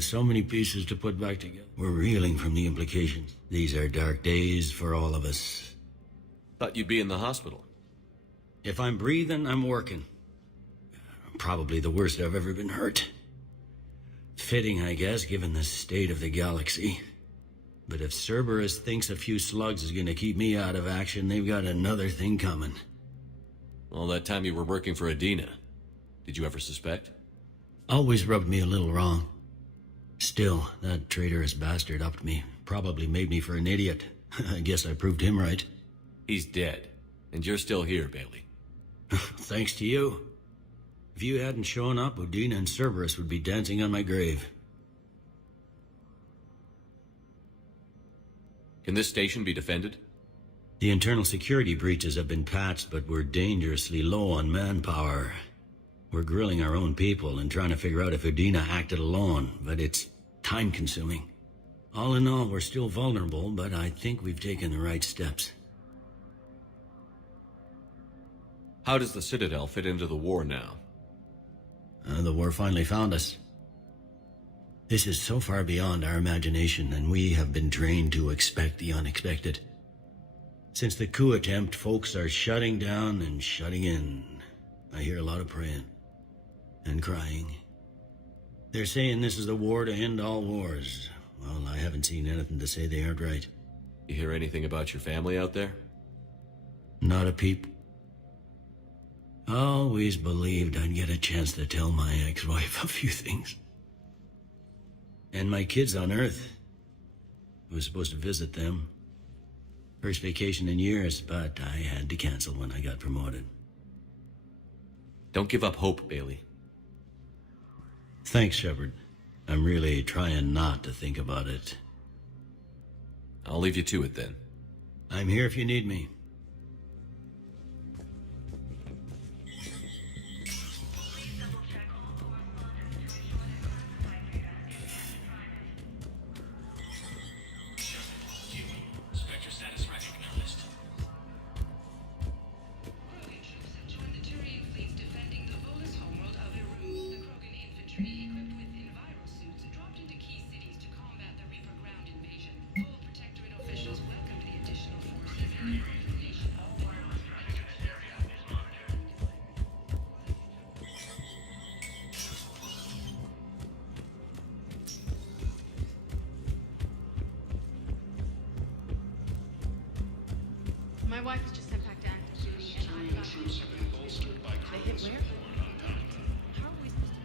So many pieces to put back together. We're reeling from the implications. These are dark days for all of us. Thought you'd be in the hospital. If I'm breathing, I'm working. Probably the worst I've ever been hurt. Fitting, I guess, given the state of the galaxy. But if Cerberus thinks a few slugs is gonna keep me out of action, they've got another thing coming. All that time you were working for Adina, did you ever suspect? Always rubbed me a little wrong. Still, that traitorous bastard upped me. Probably made me for an idiot. I guess I proved him right. He's dead, and you're still here, Bailey. Thanks to you. If you hadn't shown up, Udina and Cerberus would be dancing on my grave. Can this station be defended? The internal security breaches have been patched, but we're dangerously low on manpower. We're grilling our own people and trying to figure out if Udina acted alone, but it's time-consuming. All in all, we're still vulnerable, but I think we've taken the right steps. How does the Citadel fit into the war now? The war finally found us. This is so far beyond our imagination, and we have been trained to expect the unexpected. Since the coup attempt, folks are shutting down and shutting in. I hear a lot of praying. And crying. They're saying this is the war to end all wars. Well, I haven't seen anything to say they aren't right. You hear anything about your family out there? Not a peep. Always believed I'd get a chance to tell my ex-wife a few things. And my kids on Earth. I was supposed to visit them. First vacation in years, but I had to cancel when I got promoted. Don't give up hope, Bailey. Thanks, Shepard. I'm really trying not to think about it. I'll leave you to it then. I'm here if you need me. My wife was just sent back to active duty, and I got... They hit where? How are we supposed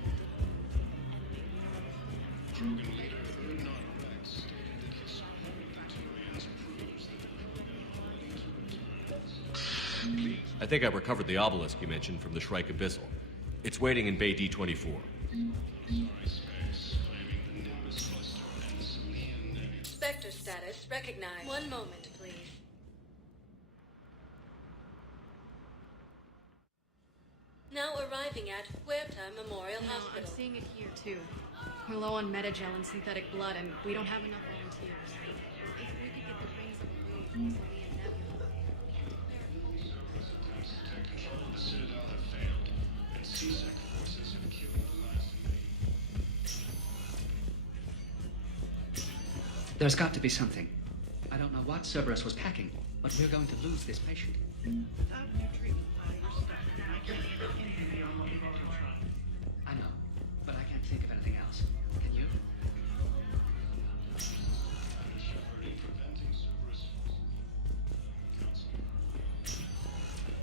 to... I think I recovered the obelisk you mentioned from the Shrike Abyssal. It's waiting in Bay D-24. Spectre status recognized. One moment, please. Now arriving at Huerta Memorial Hospital. I'm seeing it here, too. We're low on metagel and synthetic blood, and we don't have enough volunteers. If we could get the rings of the room, There's got to be something. I don't know what Cerberus was packing, but we're going to lose this patient. I know, but I can't think of anything else. Can you?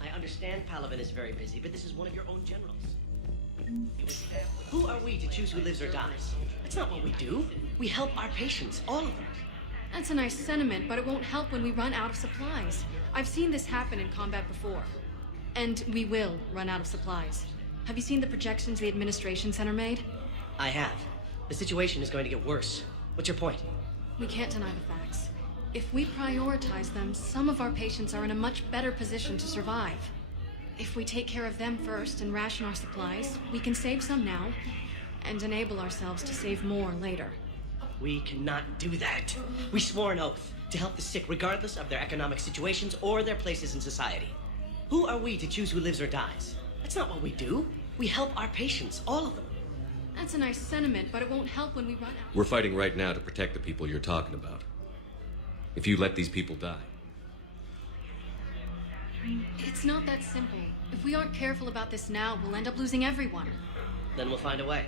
I understand Palaven is very busy, but this is one of your own generals. Who are we to choose who lives or dies? That's not what we do. We help our patients, all of them. That's a nice sentiment, but it won't help when we run out of supplies. I've seen this happen in combat before. And we will run out of supplies. Have you seen the projections the Administration Center made? I have. The situation is going to get worse. What's your point? We can't deny the facts. If we prioritize them, some of our patients are in a much better position to survive. If we take care of them first and ration our supplies, we can save some now, and enable ourselves to save more later. We cannot do that. We swore an oath to help the sick regardless of their economic situations or their places in society. Who are we to choose who lives or dies? That's not what we do. We help our patients, all of them. That's a nice sentiment, but it won't help when we run out. We're fighting right now to protect the people you're talking about. If you let these people die, It's not that simple. If we aren't careful about this now, we'll end up losing everyone. Then we'll find a way.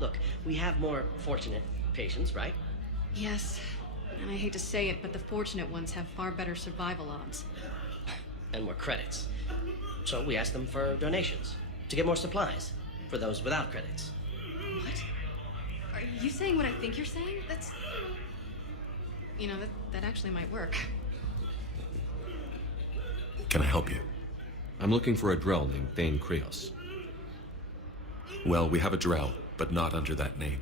Look, we have more fortunate patients, right? Yes, and I hate to say it, but the fortunate ones have far better survival odds. And more credits. So we asked them for donations to get more supplies for those without credits. What? Are you saying what I think you're saying? That's... You know, that actually might work. Can I help you? I'm looking for a Drell named Thane Krios. Well, we have a Drell, but not under that name.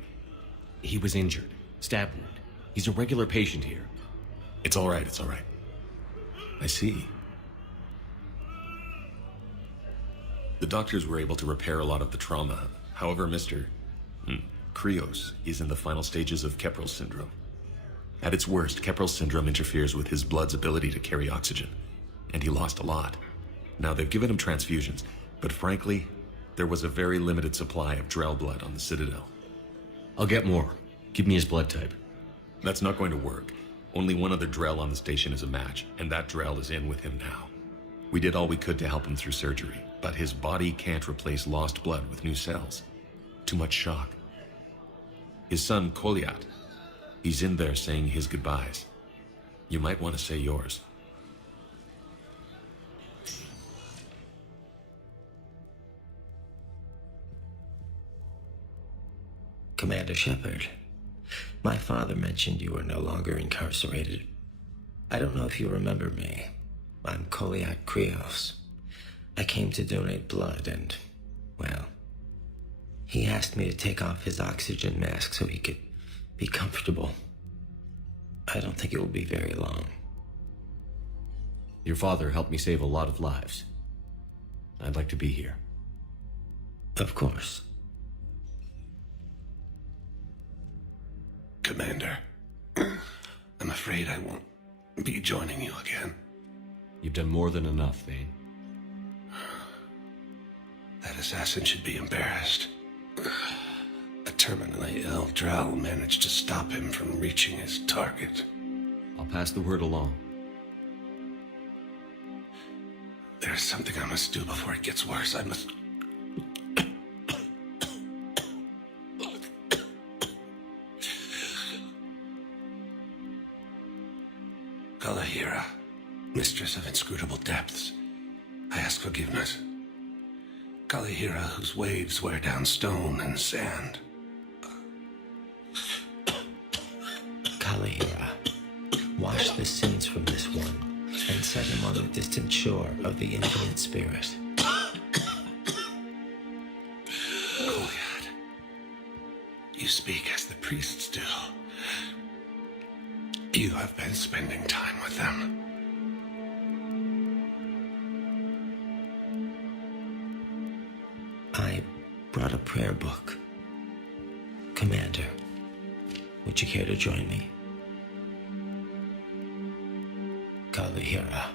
He was injured. Stab wound. He's a regular patient here. It's all right, it's all right. I see. The doctors were able to repair a lot of the trauma. However, Mr. Krios is in the final stages of Keprel's syndrome. At its worst, Keprel's syndrome interferes with his blood's ability to carry oxygen, and he lost a lot. Now, they've given him transfusions, but frankly, there was a very limited supply of Drell blood on the Citadel. I'll get more. Give me his blood type. That's not going to work. Only one other Drell on the station is a match, and that Drell is in with him now. We did all we could to help him through surgery, but his body can't replace lost blood with new cells. Too much shock. His son, Kolyat, he's in there saying his goodbyes. You might want to say yours. Commander Shepard, my father mentioned you were no longer incarcerated. I don't know if you remember me. I'm Kolyat Krios. I came to donate blood and, well, he asked me to take off his oxygen mask so he could be comfortable. I don't think it will be very long. Your father helped me save a lot of lives. I'd like to be here. Of course. Commander, I'm afraid I won't be joining you again. You've done more than enough, Thane. That assassin should be embarrassed. A terminally ill Drow managed to stop him from reaching his target. I'll pass the word along. There's something I must do before it gets worse. I must... Kalahira, mistress of inscrutable depths, I ask forgiveness. Kalahira, whose waves wear down stone and sand. Kalahira, wash the sins from this one and set him on the distant shore of the infinite spirit. Kolyat, you speak as the priests do. You have been spending time with them. I brought a prayer book. Commander, would you care to join me? Kalahira,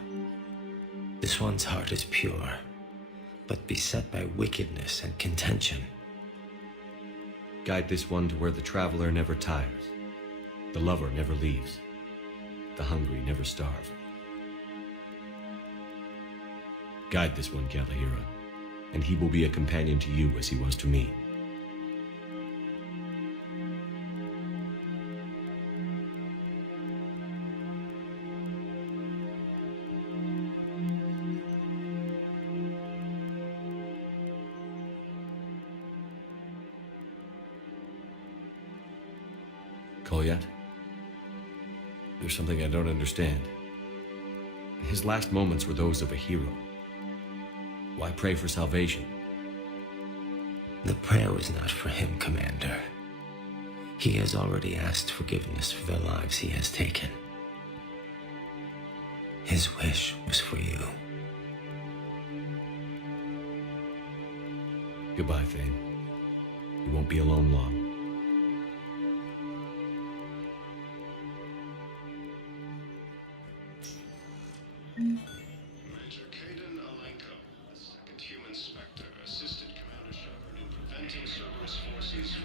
this one's heart is pure, but beset by wickedness and contention. Guide this one to where the traveler never tires, the lover never leaves, the hungry never starve. Guide this one, Kalahira, and he will be a companion to you as he was to me. Kolyat? There's something I don't understand. His last moments were those of a hero. Why pray for salvation? The prayer was not for him, Commander. He has already asked forgiveness for the lives he has taken. His wish was for you. Goodbye, Thane. You won't be alone long. Major Kaden Alenko, the second human Spectre, assisted Commander Shepard in preventing Cerberus forces